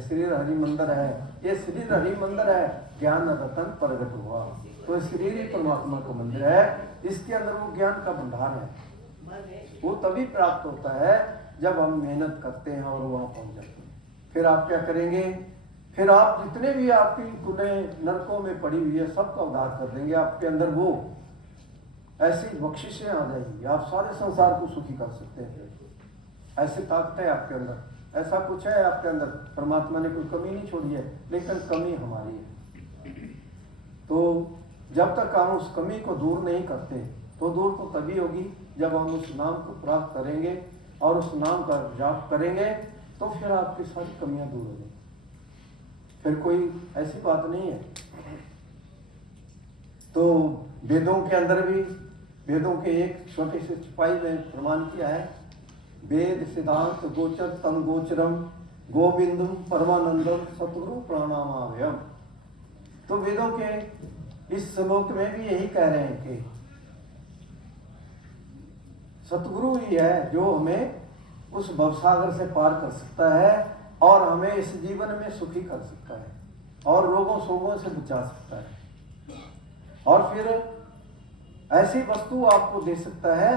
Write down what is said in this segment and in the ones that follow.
श्री हरि मंदिर है, ये श्री हरि मंदिर है, ज्ञान रतन प्रगट हुआ। तो श्री ही परमात्मा का मंदिर है, इसके अंदर वो ज्ञान का भंडार है। वो तभी प्राप्त होता है जब हम मेहनत करते हैं और वहां पहुंच जाते हैं। फिर आप क्या करेंगे, फिर आप जितने भी आपकी गुनें नरकों में पड़ी हुई है सबका उद्धार कर देंगे। आपके अंदर वो ऐसी बख्शिशें आ जाएगी, आप सारे संसार को सुखी कर सकते हैं। ऐसी ताकत है आपके अंदर, ऐसा कुछ है आपके अंदर। परमात्मा ने कोई कमी नहीं छोड़ी है, लेकिन कमी हमारी है। तो जब तक हम उस कमी को दूर नहीं करते तो दूर तो तभी होगी जब हम उस नाम को प्राप्त करेंगे और उस नाम का जाप करेंगे, तो फिर आपकी सारी कमियां दूर हो जाएंगी। फिर कोई ऐसी बात नहीं है। तो वेदों के अंदर भी, वेदों के एक छोटे से सिपाही में प्रमाण किया है, वेद सिद्धांत गोचर तम गोचरम गोविंदम परमानंदम सतगुरु प्रणामाभ्यम। तो वेदों के इस श्लोक में भी यही कह रहे हैं कि सतगुरु ही है जो हमें उस भवसागर से पार कर सकता है और हमें इस जीवन में सुखी कर सकता है और रोगों शोगों से बचा सकता है। और फिर ऐसी वस्तु आपको दे सकता है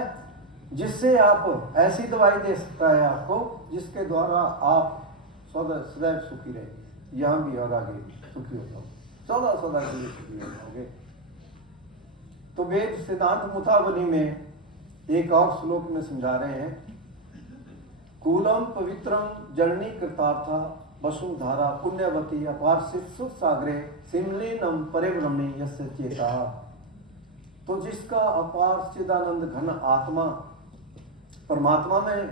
जिससे आप, ऐसी दवाई दे सकता है आपको जिसके द्वारा आप सदैव सुखी रहेंगे, यहाँ भी और आगे सुखी हो जाओगे, सदा के लिए सुखी हो जाओगे। तो वेद सिद्धांत मुतावली में एक और श्लोक में समझा रहे हैं, कूलम पवित्रम जननी कृतार्था वसुधारा पुण्यवती अपार शिव सागरे सिमलीनम परिभ्रमणी यस्य चेता। तो जिसका अपार चिदानंद घन आत्मा परमात्मा में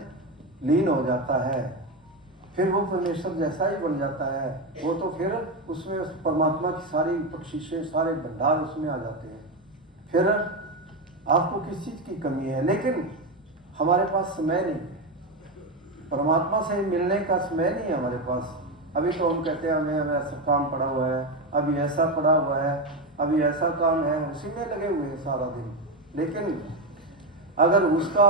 लीन हो जाता है, फिर वो परमेश्वर जैसा ही बन जाता है। वो तो फिर उसमें उस परमात्मा की सारी बख्शिशें, सारे भंडार उसमें आ जाते हैं। फिर आपको किस चीज़ की कमी है, लेकिन हमारे पास समय नहीं, परमात्मा से मिलने का समय नहीं है हमारे पास। अभी तो हम कहते हैं हमें ऐसा काम पड़ा हुआ है, अभी ऐसा पड़ा हुआ है, अभी ऐसा काम है, उसी में लगे हुए हैं सारा दिन। लेकिन अगर उसका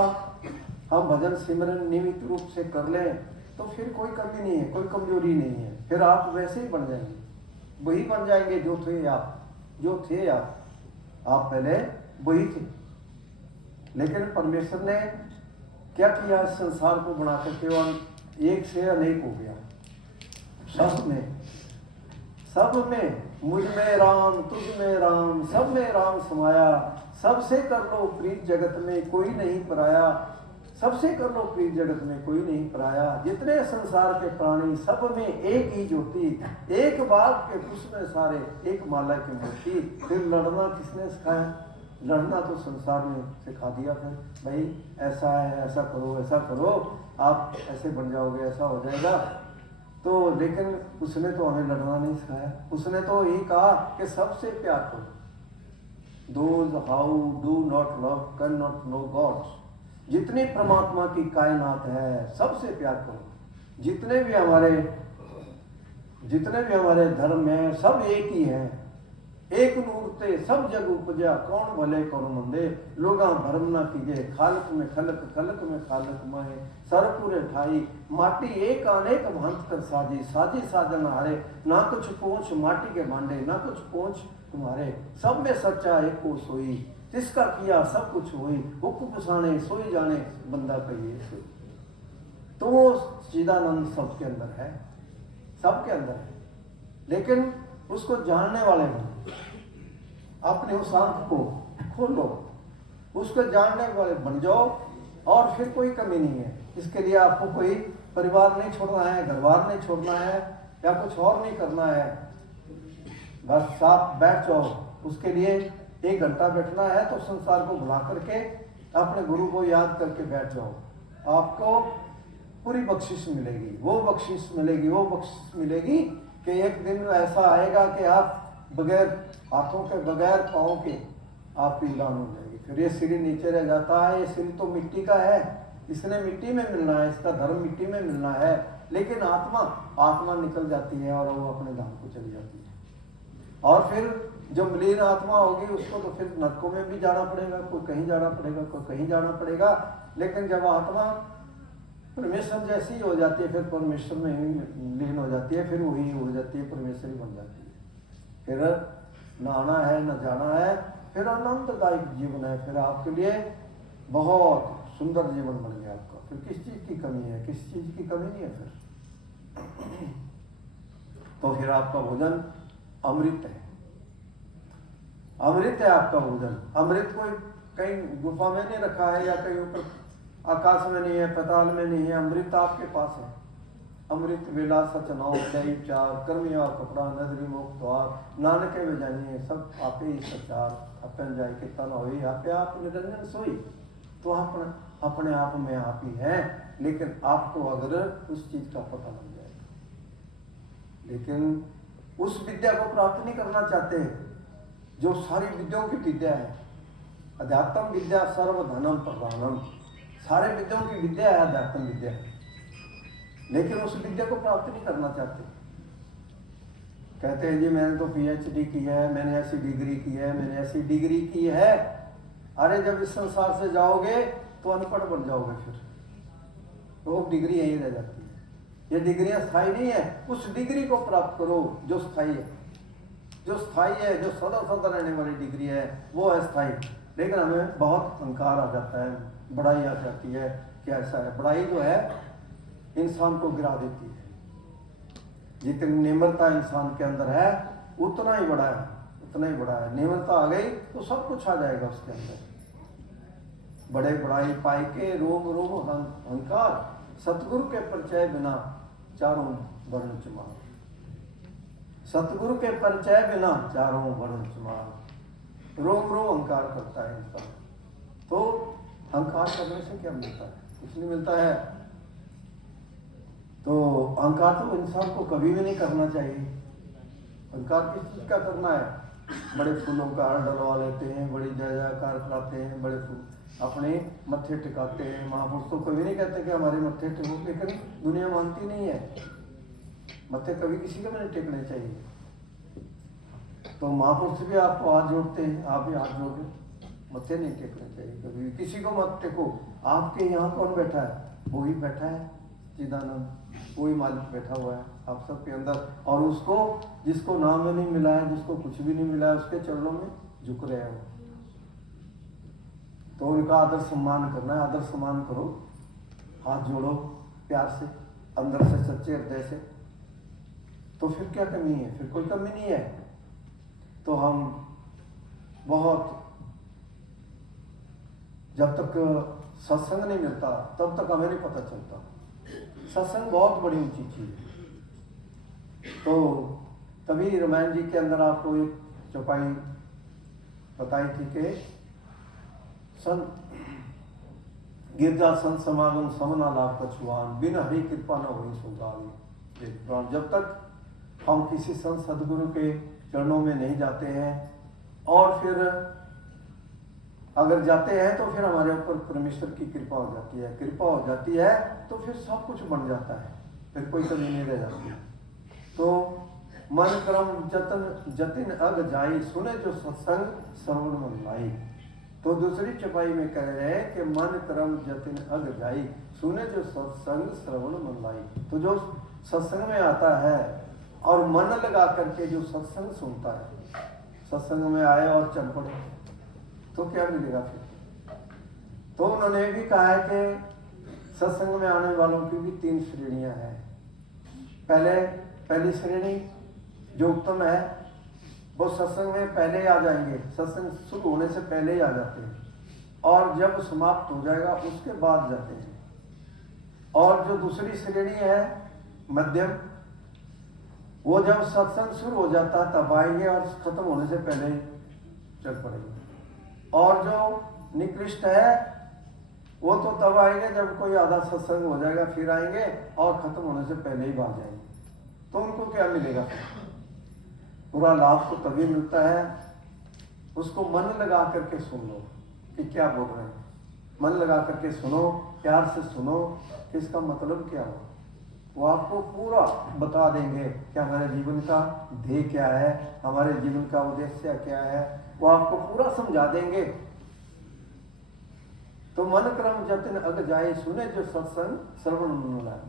हम भजन सिमरन नियमित रूप से कर लें तो फिर कोई कमी नहीं है, कोई कमजोरी नहीं है। फिर आप वैसे ही बन जाएंगे, वही बन जाएंगे जो थे आप, जो थे आप पहले वही थे। लेकिन परमेश्वर ने क्या किया, इस संसार को बना करके और एक से अनेक हो गया। सब में मुझ में राम, तुझ में राम, सब में राम समाया। सबसे कर लो प्रीत जगत में कोई नहीं पराया, सबसे कर लो प्रीत जगत में कोई नहीं पराया। जितने संसार के प्राणी सब में एक ही ज्योति, एक बाग के पुष्प में सारे, एक माला की मूर्ति। फिर लड़ना किसने सिखाया, लड़ना तो संसार में सिखा दिया। फिर भाई ऐसा है, ऐसा करो, ऐसा करो, आप ऐसे बन जाओगे, ऐसा हो जाएगा। तो लेकिन उसने तो हमें लड़ना नहीं सिखाया, उसने तो यही कहा कि सबसे प्यार करो। Those how do not love cannot know God। जितनी परमात्मा की कायनात है सबसे प्यार करो। जितने भी हमारे धर्म हैं सब एक ही हैं, एक नूरते सब जग उपजा, कौन भले कौन मंदे। लोगा भरम ना कीजे, खालक में खलक, खलक में खालक माहे। सरपुरे ठाई माटी एक अनेक भांत कर साजी, साजी साजन हारे। ना कुछ पोंछ माटी के भांडे, ना कुछ पोंछ तुम्हारे। सब में सच्चा एक को सोई, जिसका किया सब कुछ होई। हुक्म पुसाने सोई जाने, बंदा कहिए सोई। तो वो चिदानंद सबके अंदर है, सबके अंदर है, लेकिन उसको जानने वाले बनो। अपने उस आंख को खोलो, उसको जानने वाले बन जाओ और फिर कोई कमी नहीं है। इसके लिए आपको कोई परिवार नहीं छोड़ना है, घर बार नहीं छोड़ना है या कुछ और नहीं करना है। बस आप बैठ जाओ, उसके लिए 1 घंटा बैठना है तो संसार को भुला करके अपने गुरु को याद करके बैठ जाओ। आपको पूरी बख्शिश मिलेगी, वो बख्शिश मिलेगी कि एक दिन ऐसा आएगा कि आप बगैर हाथों के, बगैर पाँव के आपकी उड़ान हो जाएगी। फिर ये शरीर नीचे रह जाता है, ये शरीर तो मिट्टी का है, इसने मिट्टी में मिलना है, इसका धर्म मिट्टी में मिलना है। लेकिन आत्मा निकल जाती है और वो अपने धाम को चली जाती है। और फिर जो मलिन आत्मा होगी उसको तो फिर नरकों में भी जाना पड़ेगा, कोई कहीं जाना पड़ेगा, कोई कहीं जाना पड़ेगा। लेकिन जब आत्मा परमेश्वर जैसी हो जाती है, फिर परमेश्वर में ही लीन हो जाती है, फिर वही हो जाती है, परमेश्वर ही बन जाती है। फिर न आना है न जाना है, फिर आनंददायक जीवन है, फिर आपके लिए बहुत सुंदर जीवन बन गया आपका। फिर किस चीज की कमी है? किस चीज की कमी नहीं है फिर। तो फिर आपका भोजन अमृत है, अमृत है आपका भोजन। अमृत कोई कहीं गुफा में नहीं रखा है या कहीं ऊपर आकाश में नहीं है, पाताल में नहीं है, अमृत आपके पास है। अमृत वेला सचनाओ दई चार कर्मिया कपड़ा नदरी मुक्त द्वार नानके में जानिए सब आपे ही सचार अपन जाए के तन हो आपे आप निरंजन सोई। तो अपने आप में आप ही है, लेकिन आपको अगर उस चीज का पता लग जाएगा, लेकिन उस विद्या को प्राप्त नहीं करना चाहते जो सारी विद्याओं की विद्या है। अध्यात्म विद्या सर्वधनम प्रधानम, सारे विद्याओं की विद्या है अध्यात्म विद्या, लेकिन उस विद्या को प्राप्त नहीं करना चाहते। कहते हैं जी मैंने तो पीएचडी की है, मैंने ऐसी डिग्री की है, मैंने ऐसी डिग्री की है। अरे जब इस संसार से जाओगे तो अनपढ़ बन जाओगे, फिर तो वो डिग्री यहीं रह जाती है। ये डिग्रियां स्थायी नहीं है, उस डिग्री को प्राप्त करो जो स्थायी है, जो स्थायी है, जो सदा सदा रहने वाली डिग्री है, वो है स्थायी। लेकिन हमें बहुत अहंकार आ जाता है, बड़ाई आ जाती है कि ऐसा है। बड़ाई जो है इंसान को गिरा देती है। जितनी निम्रता इंसान के अंदर है उतना ही बड़ा है, उतना ही बड़ा है। निम्रता आ गई तो सब कुछ आ जाएगा उसके अंदर। बड़े बड़ाई पाई के रोम रोम अहंकार, सतगुरु के परिचय बिना चारों वर्ण चमार। सतगुरु के परिचय बिना चारों वर्ण चमार। रोम रोम अहंकार करता है इंसान। तो अहंकार करने से क्या मिलता है? कुछ नहीं मिलता है। तो अहंकार तो इंसान को कभी भी नहीं करना चाहिए। अहंकार किस चीज का करना है? बड़े फूलों का हार डलवा लेते हैं, बड़ी जयकार कराते हैं, बड़े फूल अपने मत्थे टिकाते हैं। महापुरुष तो कभी नहीं कहते कि हमारे मत्थे टिको, लेकिन दुनिया मानती नहीं है। मत्थे कभी किसी को भी नहीं टेकने चाहिए। तो महापुरुष भी आपको हाथ जोड़ते हैं, आप भी हाथ जोड़े, मत्थे नहीं टेकने चाहिए कभी किसी को मत टेको। आपके यहाँ कौन बैठा है? वही बैठा है चिदानंद, वही मालिक बैठा हुआ है आप सबके अंदर। और उसको जिसको नाम नहीं मिला है, जिसको कुछ भी नहीं मिला है, उसके चरणों में झुक रहे हो। तो उनका आदर सम्मान करना है, आदर सम्मान करो, हाथ जोड़ो प्यार से, अंदर से सच्चे हृदय से। तो फिर क्या कमी है? फिर कोई कमी नहीं है। तो हम बहुत, जब तक सत्संग नहीं मिलता तब तक हमें नहीं पता चलता। सत्संग बहुत बड़ी ऊंची चीज है। तो तभी रामायण जी के अंदर आपको एक चौपाई बताई थी कि गिरजा संत समागम समना लाभ कछुआन, बिन हरि कृपा न हुई सुगावी। जब तक हम किसी संत सदगुरु के चरणों में नहीं जाते हैं, और फिर अगर जाते हैं तो फिर हमारे ऊपर परमेश्वर की कृपा हो जाती है। कृपा हो जाती है तो फिर सब कुछ बन जाता है, फिर कोई कमी नहीं रह जाती। तो मन क्रम जतन जतिन अग जाई, सुने जो सत्संग श्रवण मन लाई। तो दूसरी चौपाई में कह रहे हैं कि मन क्रम जतिन अग जाई, सुने जो सत्संग श्रवण मन लाई। तो जो सत्संग में आता है और मन लगा करके जो सत्संग सुनता है, सत्संग में आए और चल पड़े, तो क्या मिलेगा फिर? तो उन्होंने भी कहा है कि सत्संग में आने वालों की भी 3 श्रेणियां हैं। पहली श्रेणी जो उत्तम है, वो सत्संग में पहले ही आ जाएंगे, सत्संग शुरू होने से पहले ही आ जाते हैं, और जब समाप्त हो जाएगा उसके बाद जाते हैं। और जो दूसरी श्रेणी है मध्यम, वो जब सत्संग शुरू हो जाता है तब आएंगे और खत्म होने से पहले ही चल पड़ेंगे। और जो निकृष्ट है वो तो तब आएंगे जब कोई आधा सत्संग हो जाएगा, फिर आएंगे और खत्म होने से पहले ही भाग जाएंगे। तो उनको क्या मिलेगा? पूरा लाभ तो तभी मिलता है, उसको मन लगा करके सुन लो कि क्या बोल रहे हैं। मन लगा करके सुनो, प्यार से सुनो कि इसका मतलब क्या हो। वो आपको पूरा बता देंगे कि हमारे जीवन का ध्येय क्या है, हमारे जीवन का उद्देश्य क्या है। वो आपको पूरा समझा देंगे। तो मन क्रम जतिन अग जाए, सुने जो सत्संग श्रवण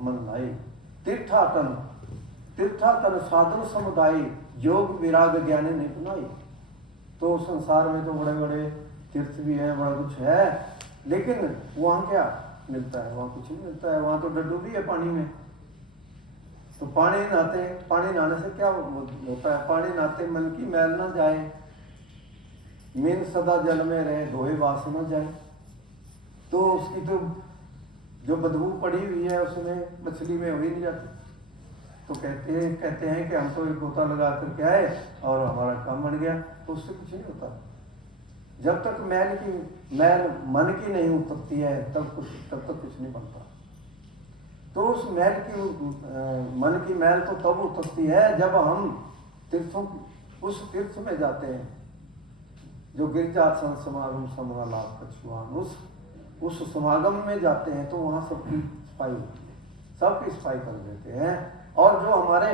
मन लाए। तीर्थाटन साधन समुदाय, योग विराग ज्ञान ने बनाई। तो संसार में तो बड़े बड़े तीर्थ भी हैं, बड़ा कुछ है, लेकिन वहाँ क्या मिलता है? वहाँ कुछ नहीं मिलता है। वहाँ तो डड्डू भी है पानी में। तो पानी नहाने से क्या होता है? पानी नहाते मन की मैल ना जाए, मीन सदा जल में रहे, धोए वास न जाए। तो उसकी तो जो बदबू पड़ी हुई है उसमें मछली में हो ही नहीं जाती। तो कहते हैं कि हम तो एक गोता लगा कर के आए और हमारा काम बन गया, तो उससे कुछ नहीं होता। जब तक मैल मन की नहीं उतरती है तब तक कुछ नहीं बनता। तो उस मन की मैल तो तब उतरती है जब हम उस तीर्थ में जाते हैं, जो गिरजा समागम समूह लाभ कछुआन, उस समागम में जाते हैं। तो वहाँ सबकी सफाई कर देते हैं। और जो हमारे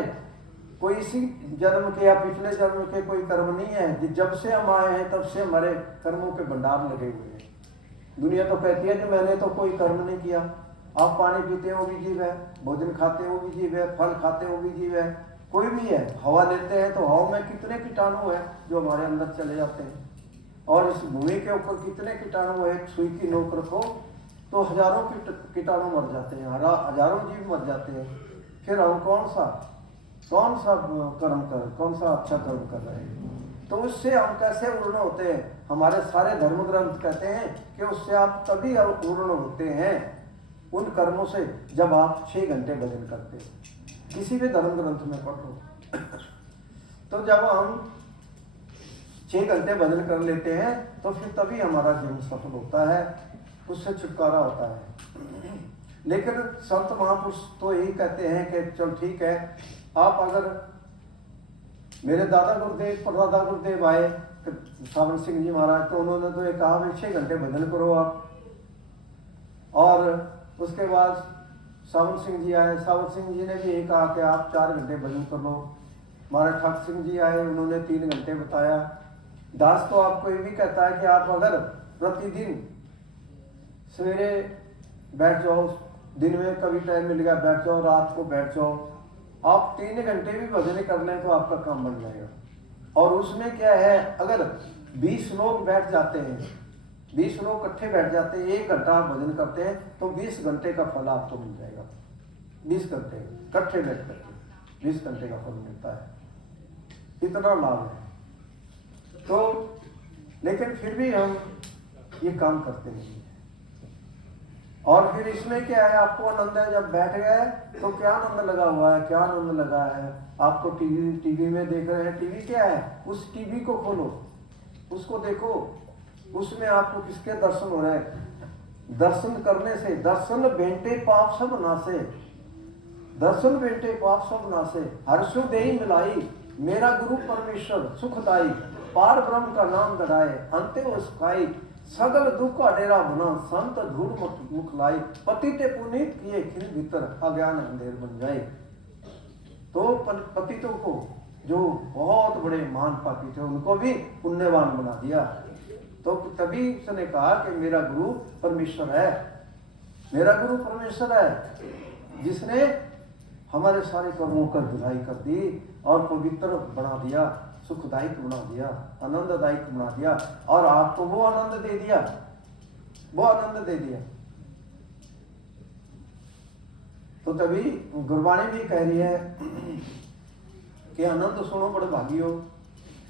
कोई इसी जन्म के या पिछले जन्म के कोई कर्म नहीं है, जब से हम आए हैं तब से हमारे कर्मों के भंडार लगे हुए हैं। दुनिया तो कहती है कि मैंने तो कोई कर्म नहीं किया। आप पानी पीते हो भी जीव है, भोजन खाते हो भी जीव है, फल खाते हो भी जीव है, कोई भी है। हवा लेते हैं तो हवा में कितने कीटाणु है जो हमारे अंदर चले जाते हैं। और इस भूमि के ऊपर कितने कीटाणु है, सुई की नोक रखो तो हजारों कीटाणु मर जाते हैं, हजारों जीव मर जाते हैं। फिर हम कौन सा अच्छा कर्म कर रहे हैं? तो उससे हम कैसे पूर्ण होते हैं? हमारे सारे धर्म ग्रंथ कहते हैं कि उससे आप तभी पूर्ण होते हैं उन कर्मों से जब आप 6 घंटे भजन करते हो। किसी भी धर्म ग्रंथ में पढ़ लो। तो जब हम 6 घंटे भजन कर लेते हैं तो फिर तभी हमारा जीवन सफल होता है, उससे छुटकारा होता है। लेकिन संत महापुरुष तो यही कहते हैं कि चल ठीक है, आप अगर मेरे दादा गुरुदेव परदादा गुरुदेव आए सावन सिंह जी महाराज, तो उन्होंने तो ये कहा भाई 6 घंटे भजन करो आप। और उसके बाद सावन सिंह जी आए, सावन सिंह जी ने भी यही कहा कि आप 4 घंटे भजन कर लो। महाराज ठाकुर सिंह जी आए, उन्होंने 3 घंटे बताया। दास तो आपको ये भी कहता है कि आप अगर प्रतिदिन सवेरे बैठ जाओ, दिन में कभी टाइम मिल गया बैठ जाओ, रात को बैठ जाओ, आप 3 घंटे भी भजन कर लें तो आपका काम बन जाएगा। और उसमें क्या है, अगर 20 लोग बैठ जाते हैं, 20 लोग इकट्ठे बैठ जाते हैं, 1 घंटा आप भजन करते हैं तो 20 घंटे का फल आपको मिल जाएगा। 20 घंटे इकट्ठे बैठ करके 20 घंटे का फल मिलता है, इतना लाभ है। तो लेकिन फिर भी हम ये काम करते नहीं है। और फिर इसमें क्या है, आपको आनंद है, जब बैठ गए तो क्या आनंद लगा हुआ है, क्या आनंद लगा है। आपको टीवी में देख रहे हैं, टीवी क्या है, उस टीवी को खोलो, उसको देखो, उसमें आपको किसके दर्शन हो रहे हैं। दर्शन करने से दर्शन बेंटे पाप सब नासे, दर्शन बेंटे पाप सब नासे, हर्षो देहि मिलाई, मेरा गुरु परमेश्वर सुखदाई, पार ब्रह्म का नाम गढ़ाए, अंते वो सुखाई, सगल दुख का डेरा बना, संत धूल मुख लाई, पतिते पुनीत किए खिल भीतर, अज्ञान अंधेर बन जाए। तो पतितों को जो बहुत बड़े महान पापी थे उनको भी पुण्यवान बना दिया। तो तभी उसने कहा कि मेरा गुरु परमेश्वर है, मेरा गुरु परमेश्वर है जिसने हमारे सारे कर्मों का धुलाई कर दी और पवित्र बना दिया, सुखदायक बना दिया, आनंददायक बना दिया, और आपको वो आनंद दे दिया, वो आनंद दे दिया। तो तभी गुरबाणी भी कह रही है कि आनंद सुनो बड़ भागियो,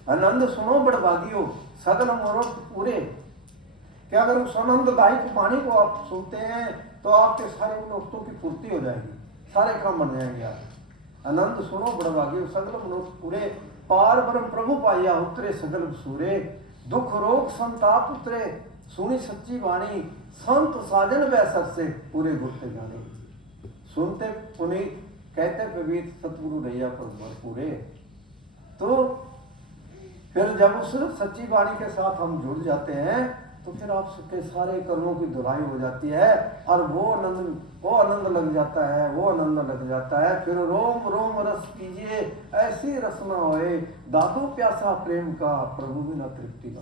आनंद सुनो बड़ भागियो, सगल मनोरथ पूरे। क्या अगर उस आनंददायक वाणी को आप सुनते हैं तो आपके सारे मनोरथों की पूर्ति हो जाएगी, सारे काम बन जाएंगे। आप आनंद सुनो बड़ भागियो, सगल मनोरथ पूरे, पार ब्रह्म प्रभु पाया उतरे सगल सूरे, दुख रोग संताप उतरे, सुनी सच्ची वाणी, संत साजन वैसर से पूरे गुरते जाने। सुनते पुनीत कहते पवित्र सतगुरु रैया पर पूरे। तो फिर जब उस सच्ची वाणी के साथ हम जुड़ जाते हैं तो फिर आप सबके सारे कर्मों की धुलाई हो जाती है और वो आनंद लग जाता है, वो आनंद लग जाता है। फिर रोम रोम रस कीजिए ऐसी रसना होए, दादू प्यासा प्रेम का प्रभु बिना तृप्ति का।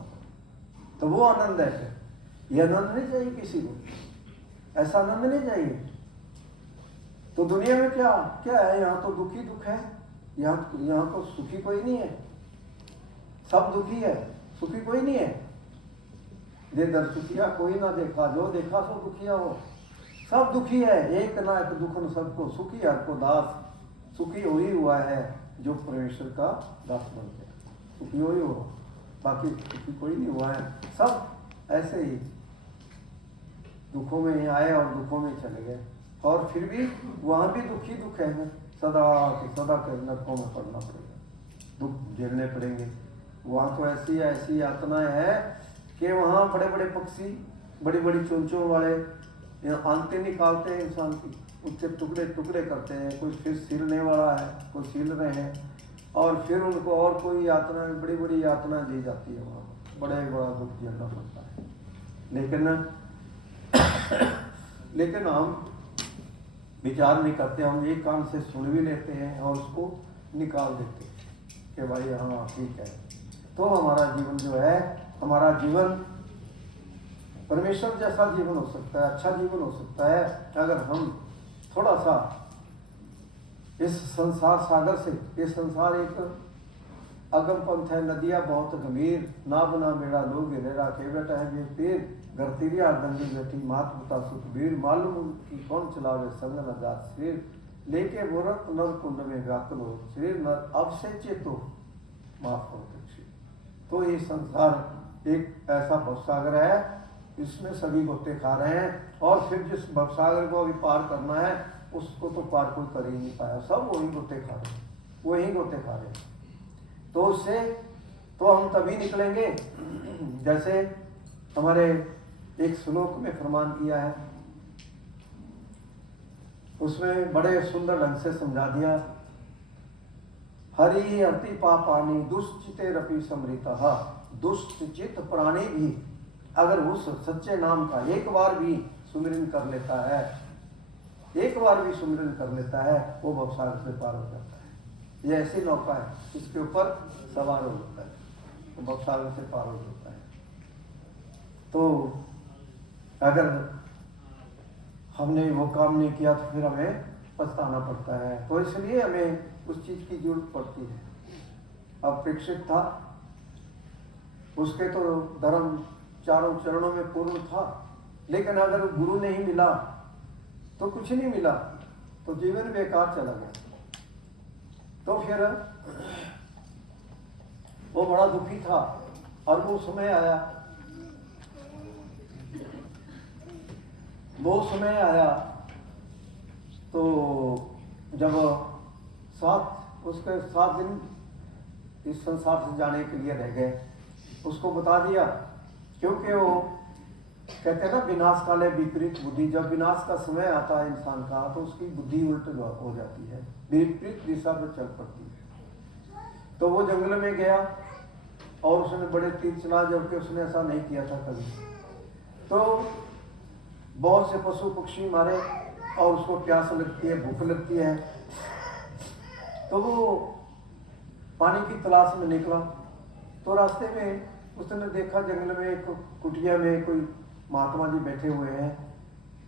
तो वो आनंद है ये आनंद नहीं चाहिए किसी को, ऐसा आनंद नहीं चाहिए। तो दुनिया में क्या क्या है, यहाँ तो दुखी दुख है, यहाँ तो सुखी कोई नहीं है, सब दुखी है, सुखी कोई नहीं है। दे दर सुखिया कोई ना देखा, जो देखा सो दुखिया हो, सब दुखी है, एक ना एक दुख न सबको, सुखी हर को दास, सुखी वही हुआ है जो परमेश्वर का दास बन गया, सुखी वही हुआ, बाकी सुखी कोई नहीं हुआ है। सब ऐसे ही दुखों में आए और दुखों में चले गए, और फिर भी वहाँ भी दुखी दुख है, सदा के नरकों में पड़ना पड़ेगा, दुख झेलने पड़ेंगे। वहाँ तो ऐसी ऐसी यातनाएं है कि वहाँ बड़े बड़े पक्षी बड़ी बड़ी चोंचों वाले आंतें निकालते हैं इंसान की, उससे टुकड़े टुकड़े करते हैं, कोई फिर सिलने वाला है, कोई सिल रहे हैं, और फिर उनको और कोई यातना, बड़ी बड़ी यातना दी जाती है, वहाँ बड़ा दुख झेलना पड़ता है। लेकिन हम विचार नहीं करते, हम एक कान से सुन भी लेते हैं और उसको निकाल देते हैं कि भाई हाँ ठीक है। तो हमारा जीवन जो है, हमारा जीवन परमेश्वर जैसा जीवन हो सकता है, अच्छा जीवन हो सकता है, अगर हम थोड़ा सा इस संसार सागर से, ये संसार एक अगम पंथ है, नदियाँ बहुत गंभीर, ना बना बेड़ा लोग घेरेरा के बेटा है ये पीर, गरतीरिया दंगी बेटी मात पिता सुखबीर, मालूम की कौन चलावे संग न जात शरीर, लेके मुरत नर कुंड में व्याकुल हो शरीर, नर अब से चेतो माफ हो दक्षिण। तो ये संसार एक ऐसा भवसागर है, इसमें सभी गोते खा रहे हैं, और फिर जिस भवसागर को अभी पार करना है उसको तो पार कोई कर ही नहीं पाया, सब वही गोते खा रहे हैं, वही गोते खा रहे हैं। तो उससे तो हम तभी निकलेंगे, जैसे हमारे एक श्लोक में फरमान किया है, उसमें बड़े सुंदर ढंग से समझा दिया, हरि अति पापानी दुष्चिते रपि समृता, दुष्ट चित प्राणी भी अगर उस सच्चे नाम का एक बार भी सुमिरन कर लेता है, एक बार भी सुमिरन कर लेता है, वो भवसागर से पार हो जाता है। ये ऐसी नौका है इसके ऊपर सवार हो जाता है, तो भवसागर से पार हो जाता है। तो अगर हमने वो काम नहीं किया तो फिर हमें पछताना पड़ता है, तो इसलिए हमें उस चीज की जरूरत पड़ती है। अब परीक्षित था, उसके तो धर्म चारों चरणों में पूर्ण था, लेकिन अगर गुरु नहीं मिला तो कुछ नहीं मिला, तो जीवन बेकार चला गया। तो फिर वो बड़ा दुखी था, और वो समय आया तो जब उसके 7 दिन इस संसार से जाने के लिए रह गए, उसको बता दिया, क्योंकि वो कहते हैं ना विनाश काले विपरीत बुद्धि, जब विनाश का समय आता है इंसान का तो उसकी बुद्धि उल्ट हो जाती है, विपरीत दिशा में चल पड़ती है। तो वो जंगल में गया और उसने बड़े तीर चला, जबकि उसने ऐसा नहीं किया था कभी। तो बहुत से पशु पक्षी मारे और उसको प्यास लगती है, भूख लगती है, तो वो पानी की तलाश में निकला। तो रास्ते में उसने देखा जंगल में एक कुटिया में कोई महात्मा जी बैठे हुए हैं,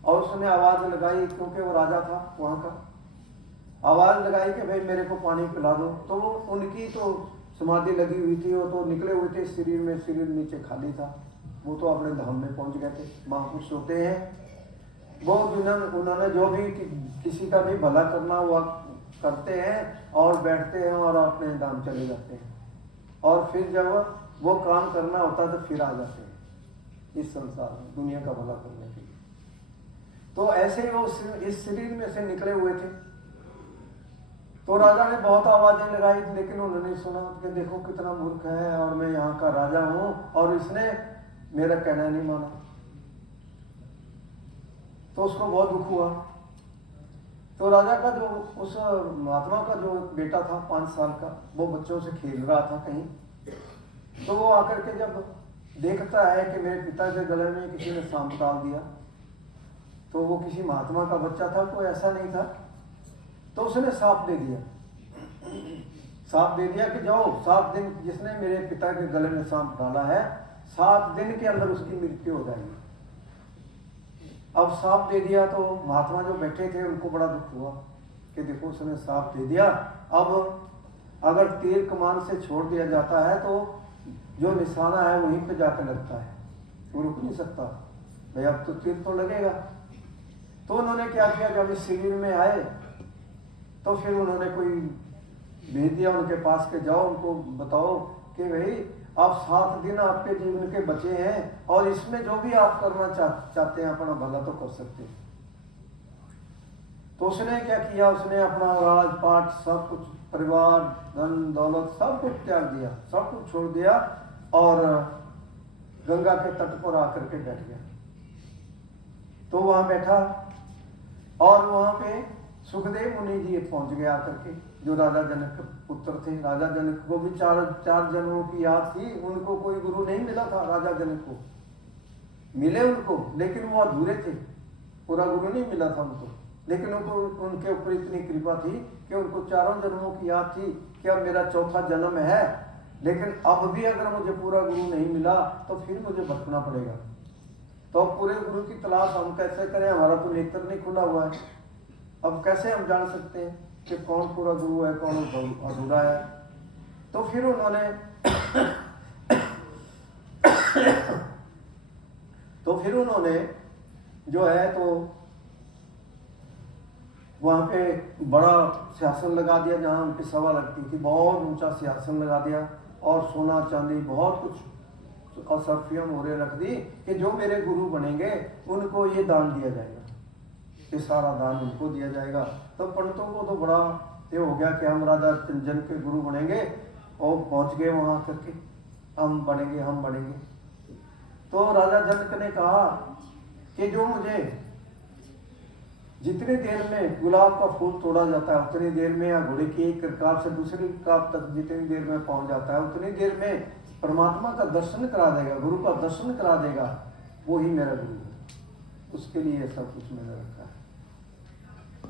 और उसने आवाज लगाई, क्योंकि वो राजा था वहाँ का, आवाज लगाई कि भाई मेरे को पानी पिला दो। तो वो उनकी तो समाधि लगी हुई थी, वो तो निकले हुए थे शरीर में, शरीर नीचे खाली था, वो तो अपने धाम में पहुंच गए थे। महापुरुष होते हैं वो, उन्होंने जो भी किसी का भी भला करना हुआ करते हैं और बैठते हैं और अपने धाम चले जाते हैं, और फिर जब वो काम करना होता है तो फिर आ जाते हैं इस संसार में दुनिया का भला करने के लिए। तो ऐसे ही वो इस शरीर में से निकले हुए थे। तो राजा ने बहुत आवाजें लगाई, लेकिन उन्होंने सुना कि देखो कितना मूर्ख है, और मैं यहाँ का राजा हूँ और इसने मेरा कहना नहीं माना। तो उसको बहुत दुख हुआ। तो राजा का जो उस महात्मा का जो बेटा था 5 साल का, वो बच्चों से खेल रहा था कहीं, तो वो आकर के जब देखता है कि मेरे पिता के गले में किसी ने सांप डाल दिया, तो वो किसी महात्मा का बच्चा था, कोई ऐसा नहीं था, तो उसने सांप दे दिया, सांप दे दिया कि जाओ 7 दिन, जिसने मेरे पिता के गले में सांप डाला है 7 दिन के अंदर उसकी मृत्यु हो जाएगी। अब साफ दे दिया तो महात्मा जो बैठे थे उनको बड़ा दुख हुआ कि देखो उसने साफ दे दिया, अब अगर तीर कमान से छोड़ दिया जाता है तो जो निशाना है वहीं पे जाकर लगता है, वो रुक नहीं सकता भाई, अब तो तीर तो लगेगा। तो उन्होंने क्या किया, जब इस शिविर में आए तो फिर उन्होंने कोई भेज दिया उनके पास के जाओ उनको बताओ कि भाई आप 7 दिन आपके जीवन के बचे हैं और इसमें जो भी आप करना चाहते हैं अपना भला तो कर सकते हैं। तो उसने क्या किया, उसने अपना राजपाट सब कुछ, परिवार, धन दौलत सब कुछ त्याग दिया, सब कुछ छोड़ दिया और गंगा के तट पर आकर के बैठ गया। तो वहां बैठा और वहां पे सुखदेव मुनि जी पहुंच गए आकर के, जो राजा जनक के पुत्र थे। राजा जनक को भी चार जन्मों की याद थी, उनको कोई गुरु नहीं मिला था। राजा जनक को मिले उनको, लेकिन वो अधूरे थे, पूरा गुरु नहीं मिला था उनको, लेकिन उनको उनके ऊपर इतनी कृपा थी कि उनको 4 जन्मों की याद थी कि अब मेरा 4था जन्म है, लेकिन अब भी अगर मुझे पूरा गुरु नहीं मिला तो फिर मुझे भटकना पड़ेगा। तो अब पूरे गुरु की तलाश हम कैसे करें, हमारा तो नेत्र नहीं खुला हुआ है, अब कैसे हम जान सकते हैं कि कौन पूरा गुरु है कौन अधूरा है। तो फिर उन्होंने जो है तो वहां पे बड़ा सिंहासन लगा दिया, जहां उनकी सभा लगती थी, बहुत ऊंचा सिंहासन लगा दिया और सोना चांदी बहुत कुछ और सरफियां मोहरें रख दी कि जो मेरे गुरु बनेंगे उनको ये दान दिया जाएगा, ये सारा दान उनको दिया जाएगा। तो पंडितों को तो बड़ा ये हो गया कि हम राजा जन के गुरु बनेंगे, और पहुंच गए वहां करके हम बनेंगे। तो राजा जनक ने कहा कि जो मुझे जितनी देर में गुलाब का फूल तोड़ा जाता है उतनी देर में, या घोड़े की एक रकाब से दूसरी रकाब तक जितनी देर में पहुंच जाता है उतनी देर में परमात्मा का दर्शन करा देगा, गुरु का दर्शन करा देगा, वो ही मेरा गुरु है। उसके लिए सब कुछ मैंने रखा है।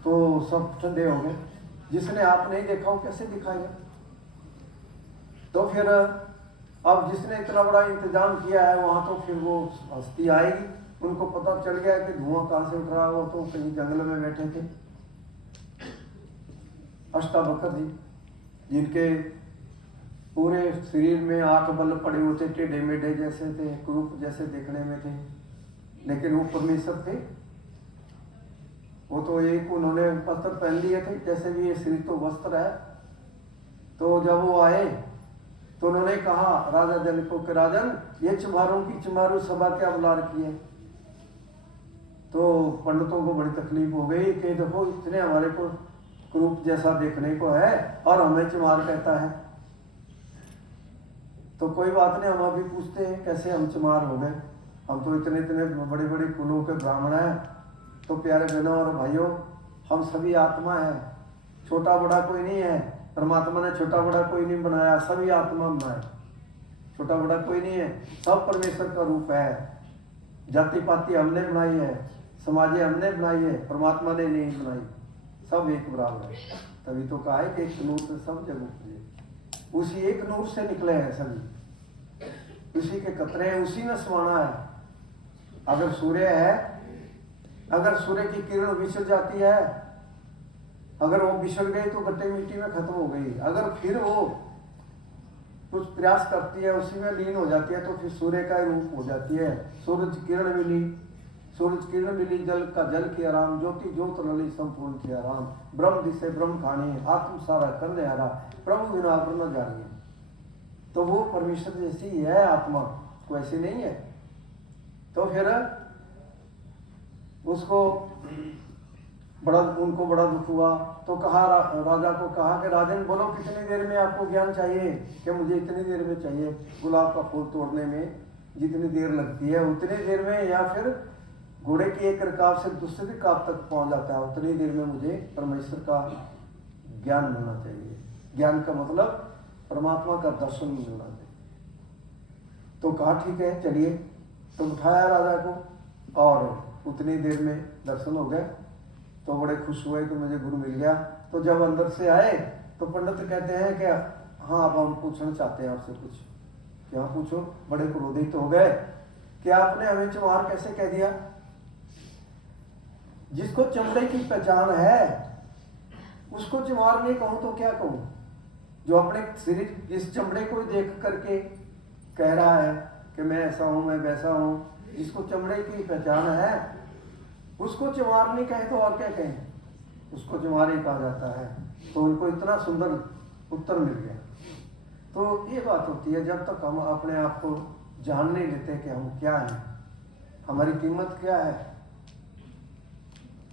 तो सब ठंडे हो गए। जिसने आप नहीं देखा वो कैसे दिखाएगा। तो फिर अब जिसने इतना बड़ा इंतजाम किया है वहां, तो फिर वो हस्ती आएगी। उनको पता चल गया कि धुआं कहां से उठ रहा है, वो तो कहीं जंगल में बैठे थे अष्टावक्र जी, जिनके पूरे शरीर में 8 बल पड़े हुए थे, टेढ़े मेढ़े जैसे थे, क्रूप जैसे देखने में थे, लेकिन वो परमेश्वर थे। वो तो एक उन्होंने वस्त्र पहन लिए थे, जैसे भी ये शरीर तो वस्त्र है। तो जब वो आए तो उन्होंने कहा राजा जनक को कि राजन, ये चमारों की चमारू सभा क्या बुला रखी है। तो पंडितों को बड़ी तकलीफ हो गई कि देखो इतने हमारे को क्रूप जैसा देखने को है और हमें चमार कहता है। तो कोई बात नहीं, हम अभी पूछते हैं कैसे हम चमार हो गए, हम तो इतने इतने बड़े बड़े कुलों के ब्राह्मण हैं। तो प्यारे बहनों और भाइयों, हम सभी आत्मा है, छोटा बड़ा कोई नहीं है। परमात्मा ने छोटा बड़ा कोई नहीं बनाया, सभी आत्मा बनाया, छोटा बड़ा कोई नहीं है, सब परमेश्वर का रूप है। जाति पाति हमने बनाई है, समाजें हमने बनाई है, परमात्मा ने नहीं बनाई, सब एक बराबर है। तभी तो कहा है कि एक नूर से सब जग उपजे, उसी एक नूर से निकले हैं सभी, उसी के कतरे हैं, उसी में समाना है। अगर सूर्य है, अगर सूर्य की किरण बिछड़ जाती है, अगर वो बिछड़ गई तो गट्टे मिट्टी में खत्म हो गई। अगर फिर वो कुछ प्रयास करती है, उसी में लीन हो जाती है, तो फिर सूर्य का रूप हो जाती है। सूरज किरण मिली जल का जल की आराम, ज्योति ज्योत लली संपूर्ण की आराम, ब्रह्म दिसे ब्रह्म खानी, आत्म सारा करने हारा, प्रभु बिना ब्रह्म जानिए। तो वो परमेश्वर जैसी है आत्मा, कोई ऐसी नहीं है। तो फिर उसको उनको बड़ा दुख हुआ। तो कहा राजा को कहा कि राजन बोलो कितनी देर में आपको ज्ञान चाहिए, कि मुझे इतनी देर में चाहिए। गुलाब का फूल तोड़ने में जितनी देर लगती है उतनी देर में, या फिर घोड़े की एक रकाब से दूसरी रकाब तक पहुंच जाता है, उतनी देर में मुझे परमेश्वर का ज्ञान मिलना चाहिए। ज्ञान का मतलब परमात्मा का दर्शन मिलना चाहिए। तो कहा ठीक है चलिए। तो उठाया राजा को और उतनी देर में दर्शन हो गए। तो बड़े खुश हुए कि मुझे गुरु मिल गया। तो जब अंदर से आए तो पंडित कहते हैं कि हाँ अब हम पूछना चाहते हैं आपसे कुछ। क्या पूछो। बड़े क्रोधित हो गए कि आपने हमें चमार कैसे कह दिया। जिसको चमड़े की पहचान है उसको चमार नहीं कहूं तो क्या कहूं? जो अपने शरीर इस चमड़े को देख करके कह रहा है कि मैं ऐसा हूं, मैं वैसा हूं, जिसको चमड़े की पहचान है उसको चमार नहीं कहे तो और क्या कहें? उसको चमार ही कहा जाता है। तो उनको इतना सुंदर उत्तर मिल गया। तो ये बात होती है, जब तक हम अपने आप को जान नहीं लेते कि हम क्या हैं, हमारी कीमत क्या है,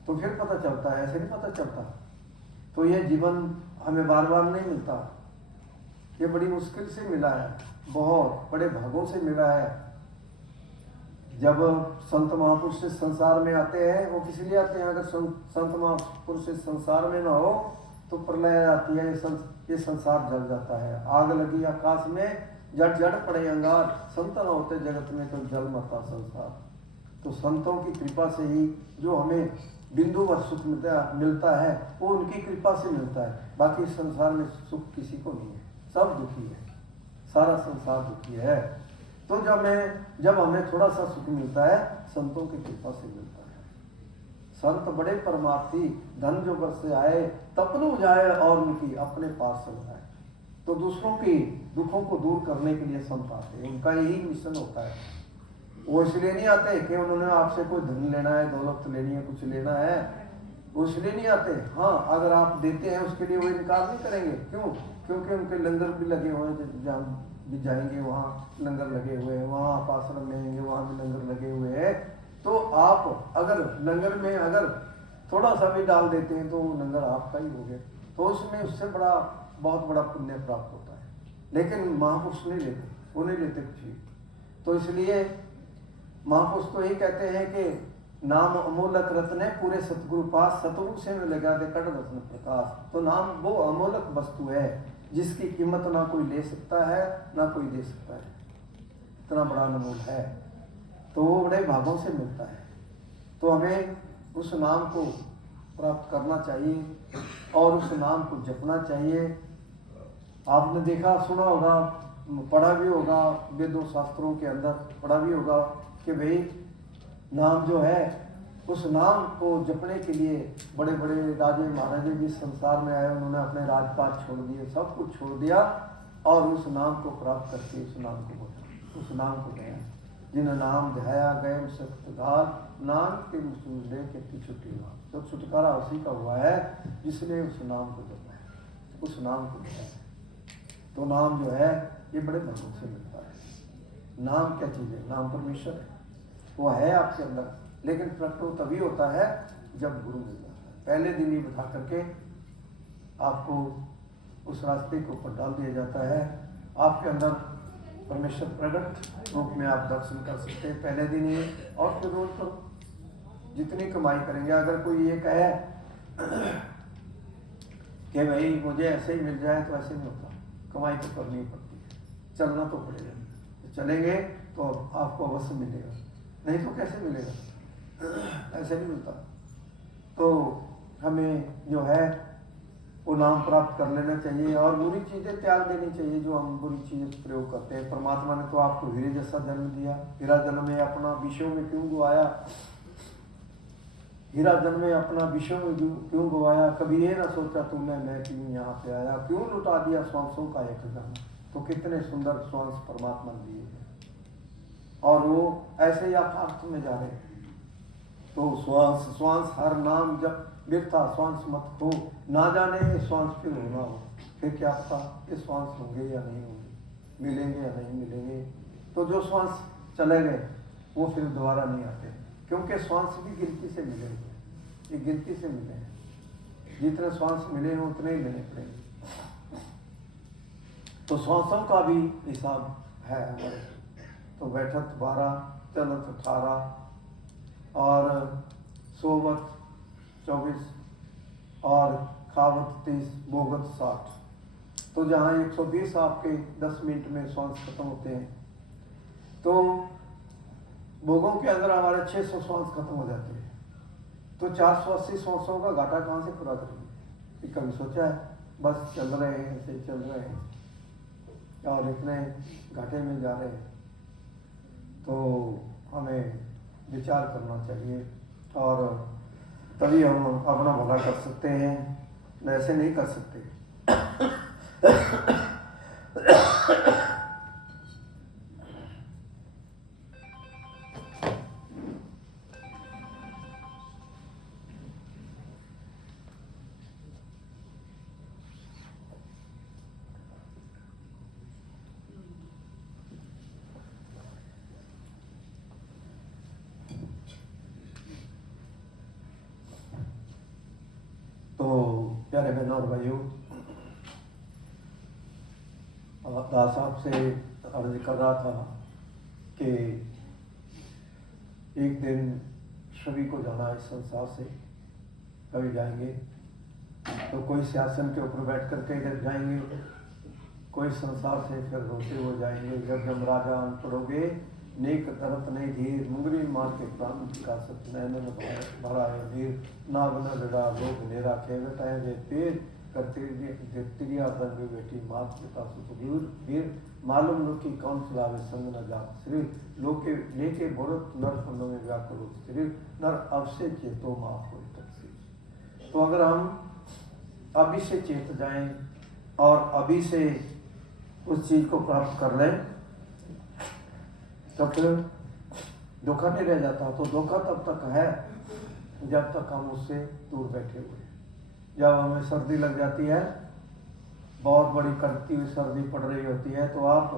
तो फिर पता चलता है, ऐसे नहीं पता चलता। तो ये जीवन हमें बार बार नहीं मिलता, ये बड़ी मुश्किल से मिला है, बहुत बड़े भागों से मिला है। जब संत महापुरुष इस संसार में आते हैं, वो किस लिए आते हैं? अगर संत महापुरुष इस संसार में ना हो तो प्रलय आती है, ये संसार जल जाता है। आग लगी आकाश में, जड़ जड़ पड़े अंगार, संत न होते जगत में तो जल मरता संसार। तो संतों की कृपा से ही जो हमें बिंदु व सुख मिलता है वो उनकी कृपा से मिलता है। बाकी संसार में सुख किसी को नहीं है, सब दुखी है, सारा संसार दुखी है। तो जब हमें थोड़ा सा सुख मिलता है, संतों की कृपा से मिलता है। संत बड़े परमार्थी, धन जो घर से आए तपनु जाए और उनकी अपने पास लगाए। तो दूसरों की दुखों को दूर करने के लिए संत आते हैं, उनका यही मिशन होता है। वो इसलिए नहीं आते कि उन्होंने आपसे कोई धन लेना है, दौलत लेनी है, कुछ लेना है, वो इसलिए नहीं आते। हाँ, अगर आप देते हैं उसके लिए वो इनकार नहीं करेंगे। क्यों? क्योंकि उनके लंगर भी लगे हुए हैं, जहाँ भी जाएंगे वहाँ लंगर लगे हुए हैं, वहाँ आप आश्रम में आएंगे वहाँ भी लंगर लगे हुए हैं। तो आप अगर लंगर में अगर थोड़ा सा भी डाल देते हैं तो लंगर आपका ही हो गया, तो उसमें उससे बहुत बड़ा पुण्य प्राप्त होता है। लेकिन महापुरुष नहीं लेते, वो नहीं लेते कुछ भी। तो इसलिए महापुरुष तो यही कहते हैं कि नाम अमूलक रत्न है, पूरे सतगुरु पास, सतगुरु से में लगा दे कड़ रत्न प्रकाश। तो नाम वो अमूलक वस्तु है जिसकी कीमत ना कोई ले सकता है ना कोई दे सकता है, इतना बड़ा अनमोल है। तो वो बड़े भागों से मिलता है। तो हमें उस नाम को प्राप्त करना चाहिए और उस नाम को जपना चाहिए। आपने देखा सुना होगा, पढ़ा भी होगा, वेदों शास्त्रों के अंदर पढ़ा भी होगा कि भाई नाम जो है, उस नाम को जपने के लिए बड़े बड़े राजे महाराजे जिस संसार में आए उन्होंने अपने राजपाट छोड़ दिए, सब कुछ छोड़ दिया और उस नाम को प्राप्त करके उस नाम को बोला, उस नाम को गया। जिन नाम ध्याया गए सत्गार, नाम के मुसूले के छुट्टी हुआ। तो छुटकारा उसी का हुआ है जिसने उस नाम को जपा है, उस नाम को गया। तो नाम जो है ये बड़े भगवत से मिलता है। नाम क्या चीज़ है? नाम परमेश्वर है, वो है आपके अंदर, लेकिन प्रकट तभी होता है जब गुरु मिल जाता है। पहले दिन ही बता करके आपको उस रास्ते के ऊपर डाल दिया जाता है। आपके अंदर परमेश्वर प्रकट रूप में आप दर्शन कर सकते हैं पहले दिन ही। और फिर रोज करो, जितनी कमाई करेंगे। अगर कोई ये कहे कि भाई मुझे ऐसे ही मिल जाए, तो ऐसे नहीं होता, कमाई तो करनी पड़ती है, चलना तो पड़ेगा। तो चलेंगे तो आपको अवश्य मिलेगा, नहीं तो कैसे मिलेगा? ऐसे नहीं मिलता। तो हमें जो है वो नाम प्राप्त कर लेना चाहिए और बुरी चीज़ें त्याग देनी चाहिए जो हम बुरी चीज़ें प्रयोग करते हैं। परमात्मा ने तो आपको हीरे जैसा जन्म दिया, हीरा जन्म में अपना विषयों में क्यों गवाया? हीरा जन्म में अपना विषयों में क्यों गवाया? कभी ये ना सोचा तुमने मैं क्यों यहाँ पे आया? क्यों लुटा दिया श्वासों का एक जन्म? तो कितने सुंदर श्वास परमात्मा दिए हैं और वो ऐसे ही आप अर्थ में जा रहे हैं। तो श्वास हर नाम जब व्यर्था श्वास मत हो, ना जाने ये श्वास फिर होना हो, फिर क्या पता ये श्वास होंगे या नहीं होंगे, मिलेंगे या नहीं मिलेंगे। तो जो श्वास चले गए वो फिर दोबारा नहीं आते, क्योंकि श्वास भी गिनती से मिलेंगे, ये गिनती से मिले हैं। जितने श्वास मिले हैं उतने ही लेने पड़ेंगे। तो श्वासों का भी हिसाब है हमारे। तो बैठक 12, चलत 18 और सोवत 24 और खावत 30, बोगत 60। तो जहाँ 120 आपके 10 मिनट में श्वास खत्म होते हैं, तो भोगों के अंदर हमारे 600 श्वास खत्म हो जाते हैं। तो 480 श्वासों का घाटा कहाँ से पूरा करेंगे? कभी सोचा है? बस चल रहे हैं, ऐसे चल रहे हैं और इतने घाटे में जा रहे हैं। तो हमें विचार करना चाहिए और तभी हम अपना भला कर सकते हैं, ऐसे नहीं कर सकते। तो प्यारे बहनों और भाइयों, दास साहब से अर्ज कर रहा था कि एक दिन सभी को जाना इस संसार से, कभी जाएंगे तो कोई सिंहासन के ऊपर बैठ करके इधर जाएंगे, कोई संसार से फिर रोते हुए जाएंगे। जब यमराजा आन पड़ोगे, नेक तरत नहीं धीर, मुंगरी मार के प्राण का सत नैनन भरा है वीर, नाग न डरा लोग नेरा खेवट है वे पेर, करतिरिया रंग बेटी मात पिता सुतवीर वीर, मालूम लो कि कौन चलावे संग न जात श्री, लोके लेके भरत नर फंड में व्याकुल स्त्री, नर अवश्य चेतो माफ हो तक। तो अगर हम अभी से चेत जाएं और अभी से उस चीज को प्राप्त कर लें तो फिर धोखा नहीं रह जाता। तो धोखा तब तक है जब तक हम उससे दूर बैठे हुए। जब हमें सर्दी लग जाती है, बहुत बड़ी कड़कती हुई सर्दी पड़ रही होती है, तो आप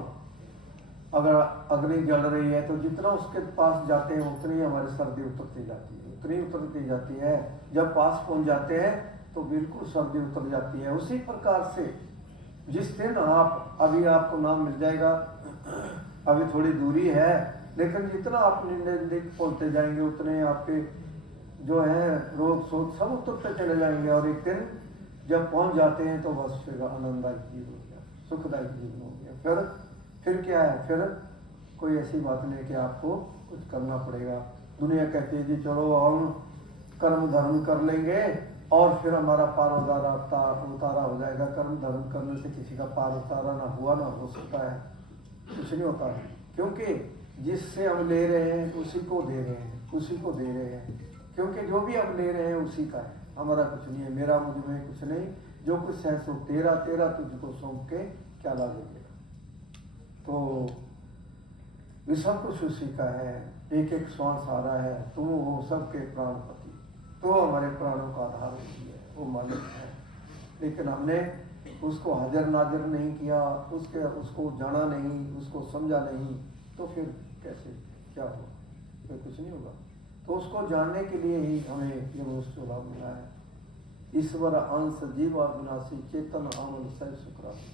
अगर अग्नि जल रही है तो जितना उसके पास जाते हैं उतनी हमारी सर्दी उतरती जाती है, उतनी उतरती जाती है। जब पास पहुंच जाते हैं तो बिल्कुल सर्दी उतर जाती है। उसी प्रकार से जिस दिन आप, अभी आपको नाम मिल जाएगा, अभी थोड़ी दूरी है, लेकिन जितना आप निंदित पहुंचते जाएंगे उतने आपके जो है रोग शोध सब उतरते चले जाएंगे। और एक दिन जब पहुंच जाते हैं तो बस फिर आनंददायक जीवन हो गया, सुखदायक जीवन हो गया। फिर क्या है, फिर कोई ऐसी बात नहीं कि आपको कुछ करना पड़ेगा। दुनिया कहती है जी चलो हम कर्म धर्म कर लेंगे और फिर हमारा पार उतारा हो जाएगा। कर्म धर्म करने से किसी का पार उतारा ना हुआ ना हो सकता है, कुछ नहीं होता है, क्योंकि जिससे हम ले रहे हैं उसी को दे रहे हैं, उसी को दे रहे हैं। क्योंकि जो भी हम ले रहे हैं उसी का है, हमारा कुछ नहीं है, मेरा मुझ में कुछ नहीं। जो कुछ है सो तेरा, तेरा तुझको सौंप के क्या ला देगा। तो ये सब कुछ उसी का है, एक एक श्वास आ रहा है, तुम हो सबके प्राणपति, तो हमारे प्राणों का आधार होती है, वो मालिक है। लेकिन हमने उसको हाजिर नाजिर नहीं किया, उसको जाना नहीं, उसको समझा नहीं, तो फिर कैसे क्या होगा, फिर कुछ नहीं होगा। तो उसको जानने के लिए ही हमें ये मनुष्य लाभ मिला है। ईश्वर अंश जीवा विनाशी चेतन आनंद सह सुखरासी।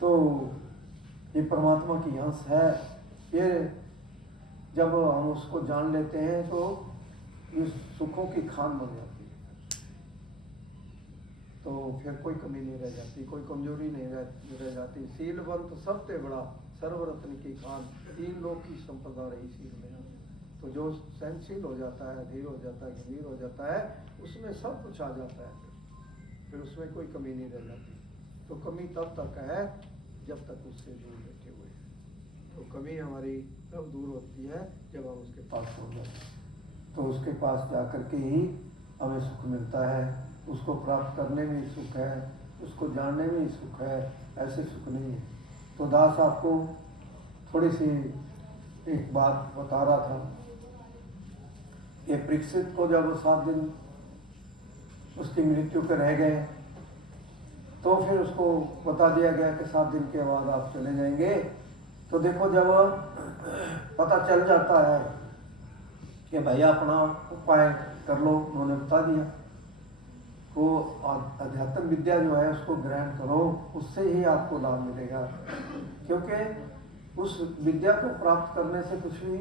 तो ये परमात्मा की अंश है। ये जब हम उसको जान लेते हैं तो ये सुखों की खान बन जाती है। तो फिर कोई कमी नहीं रह जाती, कोई कमजोरी नहीं रह जाती। शीलवंत सबसे बड़ा सर्वरत्न की खान, 3 लोक की संपदा रही शील में। तो जो सहनशील हो जाता है, धीर हो जाता है, गंभीर हो जाता है, उसमें सब कुछ आ जाता है। फिर उसमें कोई कमी नहीं रह जाती। तो कमी तब तक है जब तक उससे दूर बैठे हुए हैं। तो कमी हमारी तब दूर होती है जब हम उसके पास पहुंच जाते हैं। तो उसके पास जाकर के ही हमें सुख मिलता है। उसको प्राप्त करने में ही सुख है, उसको जानने में ही सुख है, ऐसे सुख नहीं है। तो दास आपको थोड़ी सी एक बात बता रहा था कि परीक्षित को जब 7 दिन उसकी मृत्यु के रह गए तो फिर उसको बता दिया गया कि 7 दिन के बाद आप चले जाएंगे। तो देखो जब पता चल जाता है कि भैया अपना उपाय कर लो, उन्होंने बता दिया, तो अध्यात्म विद्या जो है उसको ग्रहण करो, उससे ही आपको लाभ मिलेगा। क्योंकि उस विद्या को प्राप्त करने से कुछ भी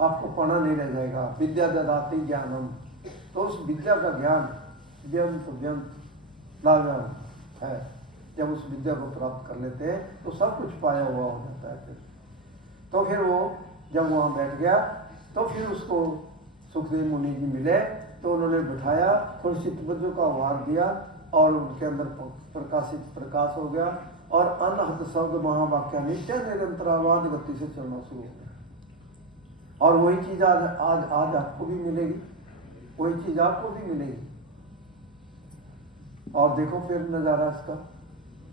आपको पढ़ा नहीं रह जाएगा। विद्या ददाति ज्ञानम, तो उस विद्या का ज्ञान व्यंत लाभ है। जब उस विद्या को प्राप्त कर लेते हैं तो सब कुछ पाया हुआ हो जाता है। तो फिर वो जब वहाँ बैठ गया तो फिर उसको सुखदेव मुनि जी मिले, तो उन्होंने बिठाया, थोड़ी सी तवज्जो का वार दिया और उनके अंदर प्रकाश हो गया और अनहद शब्द महावाक्य नित्य निरंतरावाद गति से चलना शुरू हो गया। और वही चीज़ आज आज आज आपको भी मिलेगी, वही चीज़ आपको भी मिलेगी। और देखो फिर नज़ारा इसका,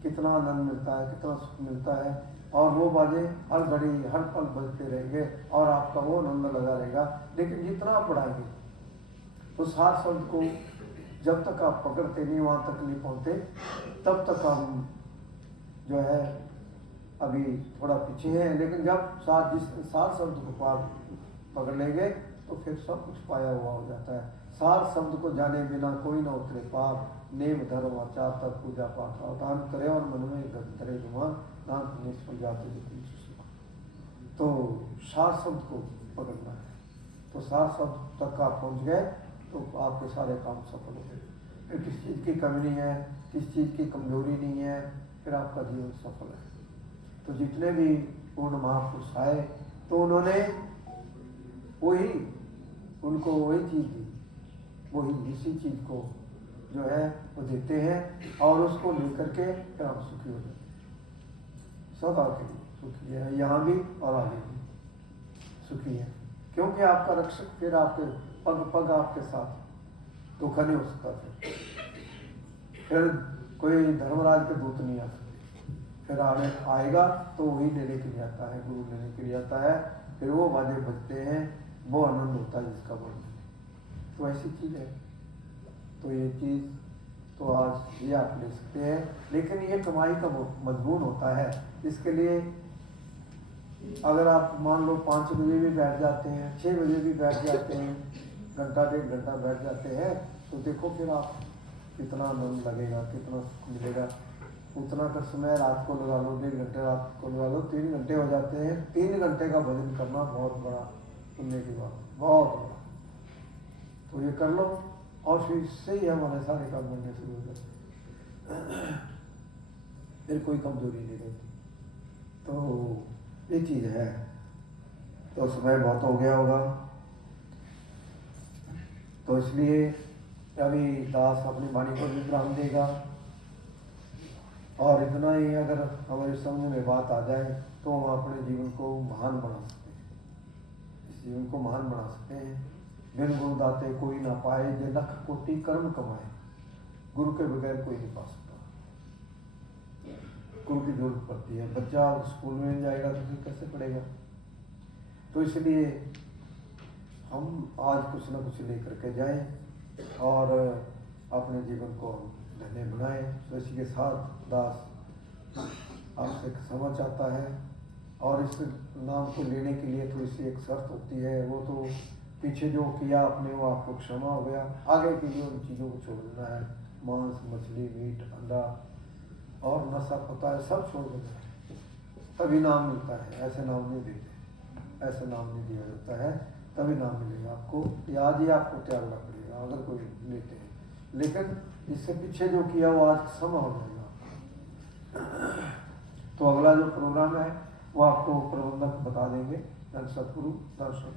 कितना आनंद मिलता है, कितना सुख मिलता है। और वो बाजे हर घड़ी हर पल बजते रहेंगे और आपका वो आनंद लगा रहेगा। लेकिन जितना आप पढ़ाएंगे उस हर शब्द को जब तक आप पकड़ते नहीं, वहाँ तक नहीं पहुँचते, तब तक हम जो है अभी थोड़ा पीछे हैं। लेकिन जब सार शब्द को पार पकड़ लेंगे तो फिर सब कुछ पाया हुआ हो जाता है। सार शब्द को जाने बिना कोई न उतरे पार, नेम धर्म आचार तक पूजा पाठ अवतान करे और मन में करे जुमान, नाम निष्फल जाते सुख। तो सार शब्द को पकड़ना है। तो सार शब्द तक आप पहुँच गए तो आपके सारे काम सफल हो गए। फिर किस चीज़ की कमी नहीं है, किस चीज़ की कमजोरी नहीं है, फिर आपका जीवन सफल है। तो जितने भी पूर्ण महापुरुष आए तो उन्होंने वही, उनको वही चीज़ दी, वही इसी चीज़ को जो है वो देते हैं और उसको लेकर के फिर हम सुखी हो जाते हैं। सब आपके लिए सुखी है, यहाँ भी और आगे भी सुखी है। क्योंकि आपका रक्षक फिर आपके पग पग आपके साथ, धोखा नहीं हो सकता। फिर कोई धर्मराज के दूत नहीं आ सकते। फिर आएगा तो वही लेने के लिए आता है, गुरु लेने के लिए आता है। फिर वो बाजे बजते हैं, वो आनंद होता है जिसका वर्णन। तो ऐसी चीज़ है। तो ये चीज़ तो आज ये आप ले सकते हैं, लेकिन ये कमाई का मजबून होता है। इसके लिए अगर आप मान लो 5 बजे भी बैठ जाते हैं, 6 बजे भी बैठ जाते हैं, घंटा 1.5 घंटा बैठ जाते हैं, तो देखो फिर आप कितना आनंद लगेगा, कितना सुख मिलेगा। उतना का समय रात को लगा लो, 1.5 घंटे रात को लगा लो, 3 घंटे हो जाते हैं। 3 घंटे का भजन करना बहुत बड़ा पुण्य की बात, बहुत बड़ा। तो ये कर लो और फिर इससे ही हमारे सारे काम बनने शुरू हो जाते, फिर कोई कमजोरी नहीं रहती। तो ये चीज़ है। तो समय बहुत हो गया होगा, तो इसलिए अभी दास अपनी वाणी को विश्राम देगा। और इतना ही अगर हमारे समझ में बात आ जाए तो हम अपने जीवन को महान बना सकते हैं, इस जीवन को महान बना सकते हैं। बिन गुरु दाते कोई ना पाए, जे लख कोटि कर्म कमाए, गुरु के बगैर कोई नहीं पा सकता। गुरु की जरूरत पड़ती है। बच्चा स्कूल में जाएगा तो फिर कैसे पढ़ेगा। तो इसलिए हम आज कुछ ना कुछ लेकर के जाएं और अपने जीवन को धन्य बनाएं। तो इसी के साथ दास आपसे क्षमा चाहता है। और इस नाम को लेने के लिए थोड़ी सी एक शर्त होती है, वो तो पीछे जो किया आपने वो आपको क्षमा हो गया। आगे के लिए उन चीज़ों को छोड़ देना है, मांस मछली मीट अंडा और नशा पता है सब छोड़ देना है, तभी नाम मिलता है। ऐसे नाम नहीं देते, ऐसे नाम नहीं दिया जाता है, तभी नाम मिलेगा आपको। या आज ही आपको त्यागना पड़ेगा अगर कोई लेते हैं। लेकिन इससे पीछे जो किया वो आज क्षमा हो जाएगा। तो अगला जो प्रोग्राम है वो आपको प्रबंधक बता देंगे। सतगुरु दर्शन।